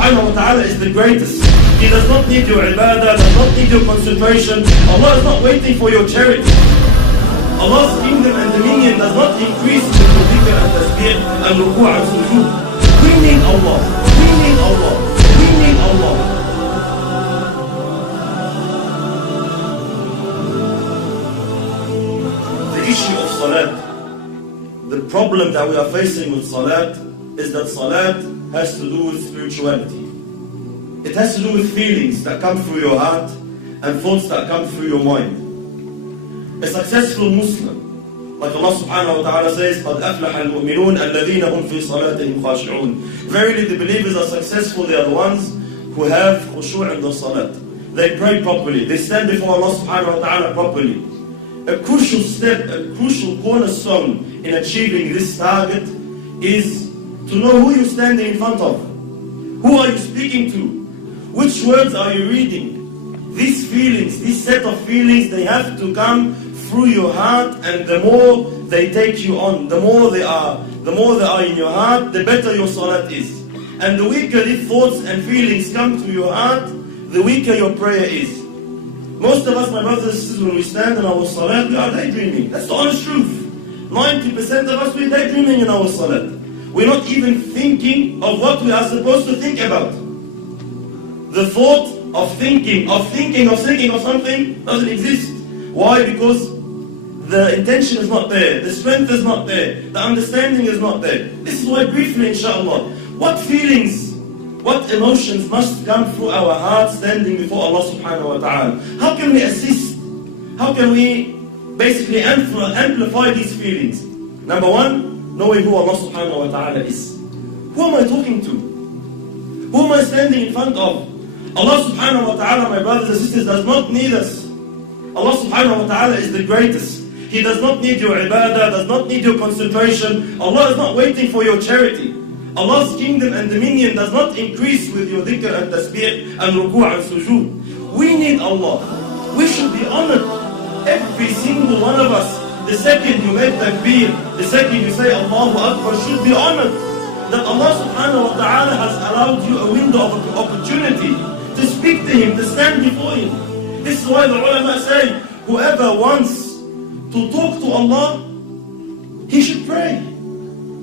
subhanahu wa ta'ala is the greatest. He does not need your ibadah, does not need your concentration. Allah is not waiting for your charity. Allah's kingdom and dominion does not increase with your dhikr and tasbih and ruku' and sujood. We need Allah. We need Allah. We need Allah. The issue of salat, the problem that we are facing with salat is that salat has to do with spirituality. It has to do with feelings that come through your heart and thoughts that come through your mind. A successful Muslim, like Allah subhanahu wa ta'ala says, قَدْ أَفْلَحَ الْمُؤْمِنُونَ الَّذِينَ هُمْ فِي صَلَاتِهِمْ خَاشِعُونَ. Verily the believers are successful, they are the ones who have khushu' in the salat. They pray properly, they stand before Allah subhanahu wa ta'ala properly. A crucial step, a crucial cornerstone in achieving this target is to know who you're standing in front of. Who are you speaking to? Which words are you reading? These feelings, this set of feelings, they have to come through your heart, and the more they take you on, the more they are in your heart, the better your salat is. And the weaker these thoughts and feelings come to your heart, the weaker your prayer is. Most of us, my brothers and sisters, when we stand in our salat, we are daydreaming. That's the honest truth. 90% of us, we're daydreaming in our salat. We're not even thinking of what we are supposed to think about. The thought of thinking of something doesn't exist. Why? Because the intention is not there, the strength is not there, the understanding is not there. This is why briefly, inshallah, what feelings, what emotions must come through our hearts standing before Allah subhanahu wa ta'ala? How can we assist? How can we basically amplify these feelings? Number one, knowing who Allah subhanahu wa ta'ala is. Who am I talking to? Who am I standing in front of? Allah subhanahu wa ta'ala, my brothers and sisters, does not need us. Allah subhanahu wa ta'ala is the greatest. He does not need your ibadah, does not need your concentration. Allah is not waiting for your charity. Allah's kingdom and dominion does not increase with your dhikr and tasbih and ruku' and sujood. We need Allah. We should be honored. Every single one of us, the second you make takbir, the second you say Allahu Akbar, should be honored. That Allah subhanahu wa ta'ala has allowed you a window of opportunity to speak to Him, to stand before Him. This is why the ulama say, whoever wants to talk to Allah, he should pray.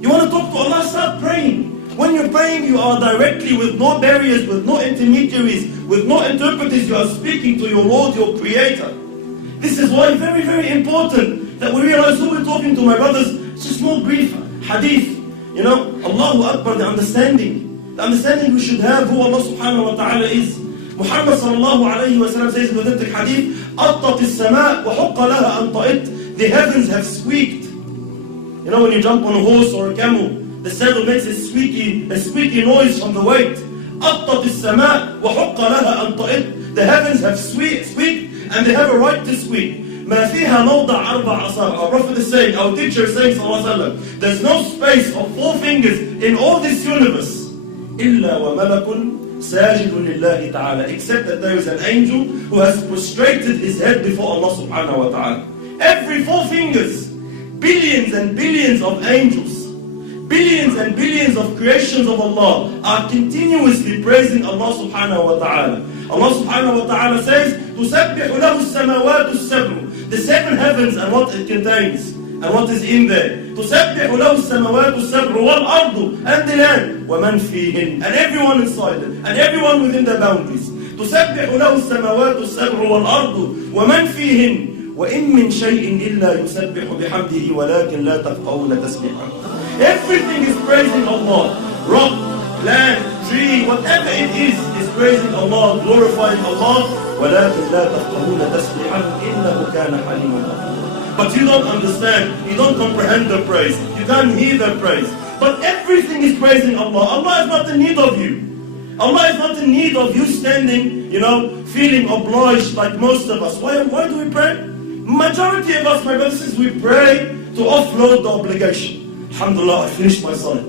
You want to talk to Allah, start praying. When you're praying, you are directly, with no barriers, with no intermediaries, with no interpreters, you are speaking to your Lord, your Creator. This is why very, very important that we realize who we're talking to, my brothers. It's a small brief hadith. You know, Allahu Akbar, the understanding we should have who Allah subhanahu wa ta'ala is. Muhammad sallallahu alayhi wa sallam says in the authentic hadith, أَطَّتِ السَّمَاء وَحُقَّ لَهَا أَنْ طَئِتْ. The heavens have squeaked. You know, when you jump on a horse or a camel, the saddle makes a squeaky noise from the weight. أَطَّتِ السَّمَاء وَحُقَّ لَهَا أَنْ طَئِتْ. The heavens have squeaked, and they have a right to squeak. مَا فِيهَا مَوْضَعَ أَرْبَعَ أَصَابِعَ. Our Prophet is saying, our teacher is saying, sallallahu alayhi wa sallam, there's no space of 4 fingers in all this universe, إِلَّا وَمَلَكٌ سَاجِدٌ لِلَّهِ تَعَالَى, except that there is an angel who has prostrated his head before Allah subhanahu wa ta'ala. Every 4 fingers, billions and billions of angels, billions and billions of creations of Allah are continuously praising Allah subhanahu wa ta'ala. Allah subhanahu wa ta'ala says, تُسَبِّحُ لَهُ السَّمَوَاتُ السَّبْعُ. The 7 heavens and what it contains and what is in there. تُسَبِّحُ لَهُ السَّمَوَاتُ السَّبْعُ وَالْأَرْضُ, and the land, وَمَنْ فِيهِنْ, and everyone inside it, and everyone within the boundaries. تُسَبِّحُ لَهُ السَّمَوَاتُ السَّبْعُ وَالْأَرْضُ وَمَنْ فِيهِنْ وَإِن مِّن شَيْءٍ إِلَّا يُسَبِّحُ بِحَمْدِهِ وَلَكِنْ لَا تَفْقَهُونَ تَسْبِيحَهُ. Everything is praising Allah. Rock, land, tree, whatever it is praising Allah, glorifying Allah. وَلَكِنْ لَا تَفْقَهُونَ تَسْبِيحَهُ إِنَّهُ كَانَ حَلِيمًا غَفُورًا. But you don't understand, you don't comprehend the praise, you can't hear the praise. But everything is praising Allah. Allah is not in need of you. Allah is not in need of you standing, feeling obliged like most of us. Why do we pray? Majority of us, my brothers, we pray to offload the obligation. Alhamdulillah, I finished my salat.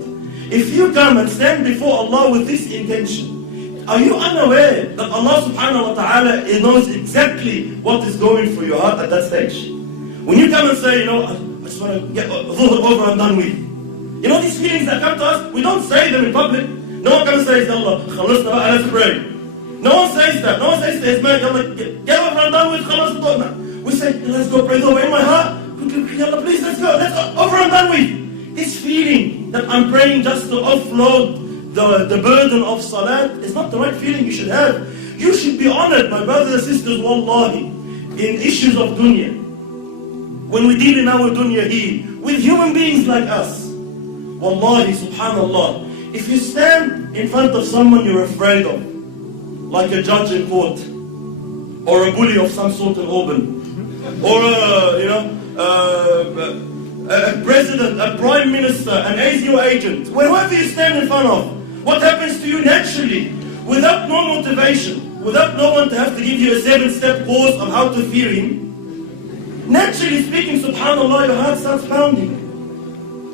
If you come and stand before Allah with this intention, are you unaware that Allah subhanahu wa ta'ala knows exactly what is going through your heart at that stage? When you come and say, I just want to get dhuhr over and done with. These feelings that come to us, we don't say them in public. No one comes and says, Allah, خلصنا بقى, let's pray. No one says that. No one says to his man, Allah, get over and done with, خلاص طولنا. We say, let's go pray over in my heart. Allah, please, let's go over and done with. This feeling that I'm praying just to offload the burden of salat is not the right feeling you should have. You should be honored, my brothers and sisters, wallahi, in issues of dunya. When we deal in our dunya here, with human beings like us, wallahi, subhanallah, if you stand in front of someone you're afraid of, like a judge in court, or a bully of some sort in Auburn, or a president, a prime minister, an ASU agent, wherever you stand in front of, what happens to you naturally, without no motivation, without no one to have to give you a 7-step course of how to fear him? Naturally speaking, subhanallah, your heart starts pounding.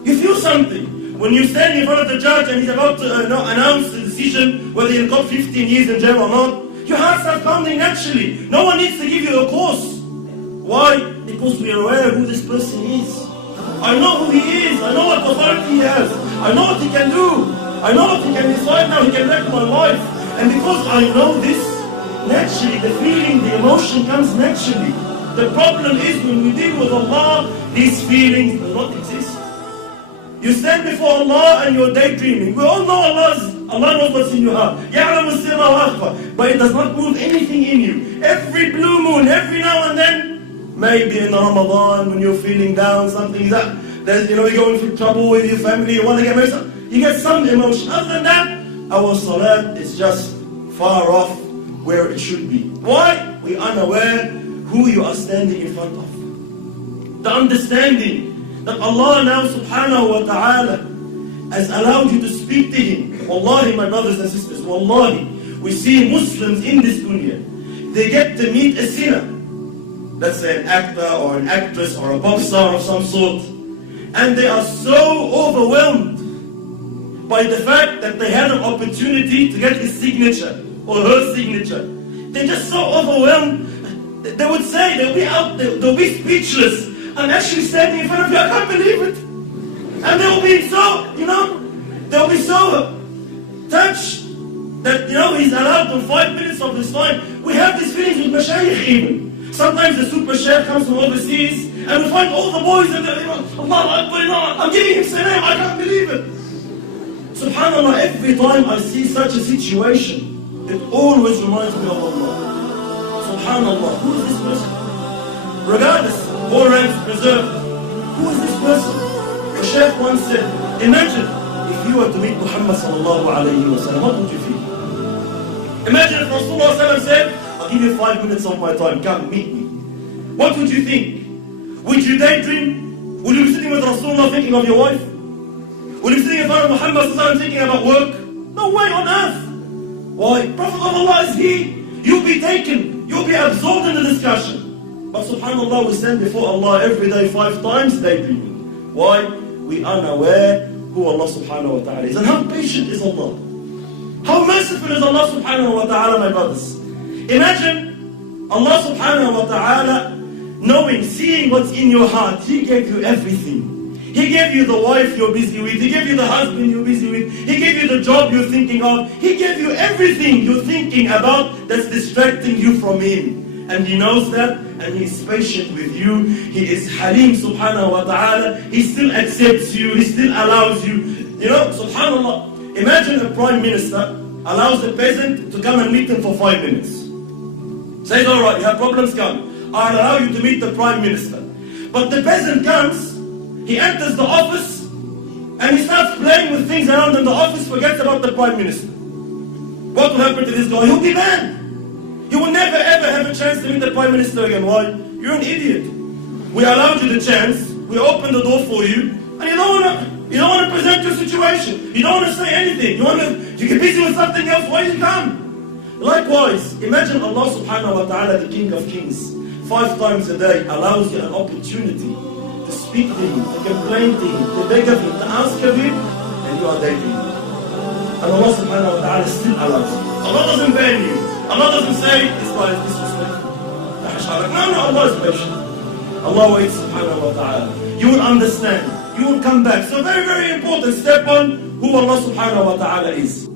You feel something. When you stand in front of the judge and he's about to announce the decision whether you've got 15 years in jail or not, your heart starts pounding naturally. No one needs to give you a course. Why? Because we are aware who this person is. I know who he is. I know what authority he has. I know what he can do. I know what he can decide now. He can wreck my life. And because I know this, naturally the feeling, the emotion comes naturally. The problem is when we deal with Allah, these feelings do not exist. You stand before Allah and you're daydreaming. We all know Allah knows what's in your heart. But it does not move anything in you. Every blue moon, every now and then, maybe in Ramadan when you're feeling down, something that you're going through trouble with your family, you want to get married, you get some emotion. Other than that, our salat is just far off where it should be. Why? We are unaware who you are standing in front of. The understanding that Allah now subhanahu wa ta'ala has allowed you to speak to Him. Wallahi, my brothers and sisters, wallahi, we see Muslims in this dunya, they get to meet a sinner, let's say an actor or an actress or a pop star of some sort, and they are so overwhelmed by the fact that they had an opportunity to get his signature or her signature. They're just so overwhelmed. They would say, they'll be speechless. I'm actually standing in front of you, I can't believe it. And they'll be so, they'll be so touched that, he's allowed in 5 minutes of his time. We have these feelings with mashayikh even. Sometimes the super sheikh comes from overseas and we find all the boys and they're, Allah Akbar, I'm giving him salam, I can't believe it. Subhanallah, every time I see such a situation, it always reminds me of Allah. Subhanallah, who is this person? Regardless, all ranks preserved. Who is this person? The Shaykh once said, imagine if you were to meet Muhammad sallallahu alayhi wa sallam, what would you feel? Imagine if Rasulullah sallallahu said, I'll give you 5 minutes of my time, come meet me. What would you think? Would you daydream? Would you be sitting with Rasulullah thinking of your wife? Would you be sitting in front of Muhammad sallallahu alayhi wa sallam thinking about work? No way on earth. Why? Prophet of Allah is he. You'll be taken. You'll be absorbed in the discussion. But subhanallah, we stand before Allah every day 5 times daydreaming. Why? We are unaware who Allah subhanahu wa ta'ala is. And how patient is Allah? How merciful is Allah subhanahu wa ta'ala, my brothers? Imagine Allah subhanahu wa ta'ala knowing, seeing what's in your heart. He gave you everything. He gave you the wife you're busy with. He gave you the husband you're busy with. He gave you the job you're thinking of. He gave you everything you're thinking about that's distracting you from Him. And He knows that, and He's patient with you. He is Halim subhanahu wa ta'ala. He still accepts you. He still allows you. Subhanallah, imagine a prime minister allows a peasant to come and meet him for 5 minutes. Says, all right, you have problems, come. I'll allow you to meet the prime minister. But the peasant comes, he enters the office, and he starts playing with things around in the office, forgets about the prime minister. What will happen to this guy? He'll be banned. You will never ever have a chance to meet the Prime Minister again. Why? You're an idiot. We allowed you the chance, we opened the door for you, and you don't want to present your situation. You don't want to say anything. You get busy with something else. Why did you come? Likewise, imagine Allah subhanahu wa ta'ala, the King of Kings, 5 times a day allows you an opportunity to speak to Him, to complain to Him, to beg of Him, to ask of Him, and you are daydreaming. And Allah subhanahu wa ta'ala still allows you. Allah doesn't ban you. Allah doesn't say, this guy is disrespectful. No, Allah is patient. Allah waits subhanahu wa ta'ala. You will understand. You will come back. So very, very important. Step 1, who Allah subhanahu wa ta'ala is.